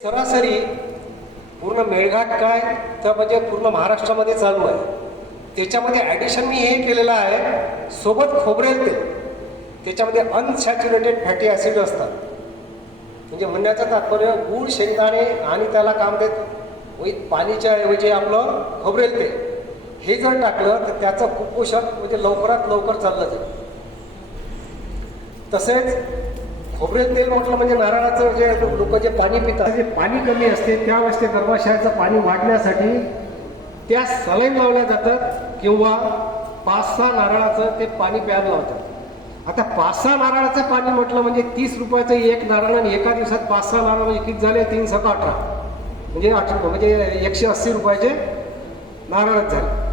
सरासरी पूर्ण मेळघाट काय? तर म्हणजे पूर्ण महाराष्ट्रामध्ये चालू आहे. त्याच्यामध्ये ॲडिशन मी हे केलेलं आहे सोबत खोबरेल तेल. त्याच्यामध्ये अनसॅच्युरेटेड फॅटी ॲसिड असतात. म्हणजे म्हणण्याचं तात्पर्य गूळ शेंगदाणे आणि त्याला काम देत वैद पाणीच्या ऐवजी आपलं खोबरेल तेल. हे जर टाकलं तर त्याचं कुपोषण म्हणजे लवकरात लवकर चाललं जाईल. तसेच खोबरेल तेल म्हटलं म्हणजे नारळाचं जे लोक जे पाणी पितात. जे पाणी कमी असते त्यावेळेस ते गर्भाशयाचं पाणी वाढण्यासाठी त्या सलाईन लावल्या जातात किंवा पाच सहा नारळाचं ते पाणी प्यायला लावतात. आता पाच सहा नारळाचं पाणी म्हटलं म्हणजे तीस रुपयाचं एक नारळ आणि एका दिवसात पाच सहा नारळ म्हणजे झाले तीन सका अठरा. म्हणजे अठरा म्हणजे एकशे अस्सी रुपयाचे नारळच झाले.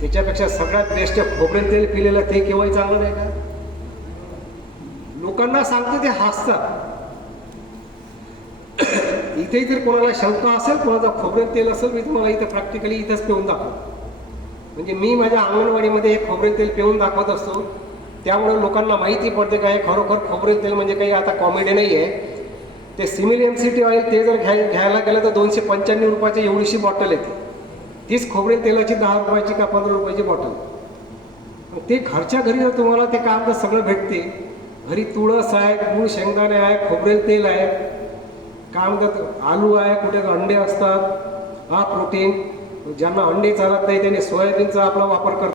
त्याच्यापेक्षा सगळ्यात बेस्ट खोबरेल तेल पिलेलं ते केव्हाही चांगलं नाही का? लोकांना सांगतो ते हसतात इथे जर कोणाला शंका असेल कोणाचा खोबरेल तेल असेल मी तुम्हाला इथं प्रॅक्टिकली इथंच पिऊन दाखवतो. म्हणजे मी माझ्या अंगणवाडीमध्ये हे खोबरेल तेल पिऊन दाखवत असतो. त्यामुळे लोकांना माहिती पडते का हे खरोखर खोबरेल तेल म्हणजे काही आता कॉमेडी नाही आहे ते सिमिल एम सी टी ऑइल ते जर घ्याय घ्यायला गेलं तर दोनशे पंच्याण्णव रुपयाची एवढीशी बॉटल येते. तीच खोबरेल तेलाची दहा रुपयाची का पंधरा रुपयाची बॉटल ते घरच्या घरी जर तुम्हाला ते काम तर सगळं भेटते घरी तुळस आहे गूळ शेंगदाणे आहे खोबरेल तेल आहे काय म्हणतात आलू आहे कुठे अंडे असतात हा प्रोटीन ज्यांना अंडे चालत नाही त्यांनी सोयाबीनचा आपला वापर करतात.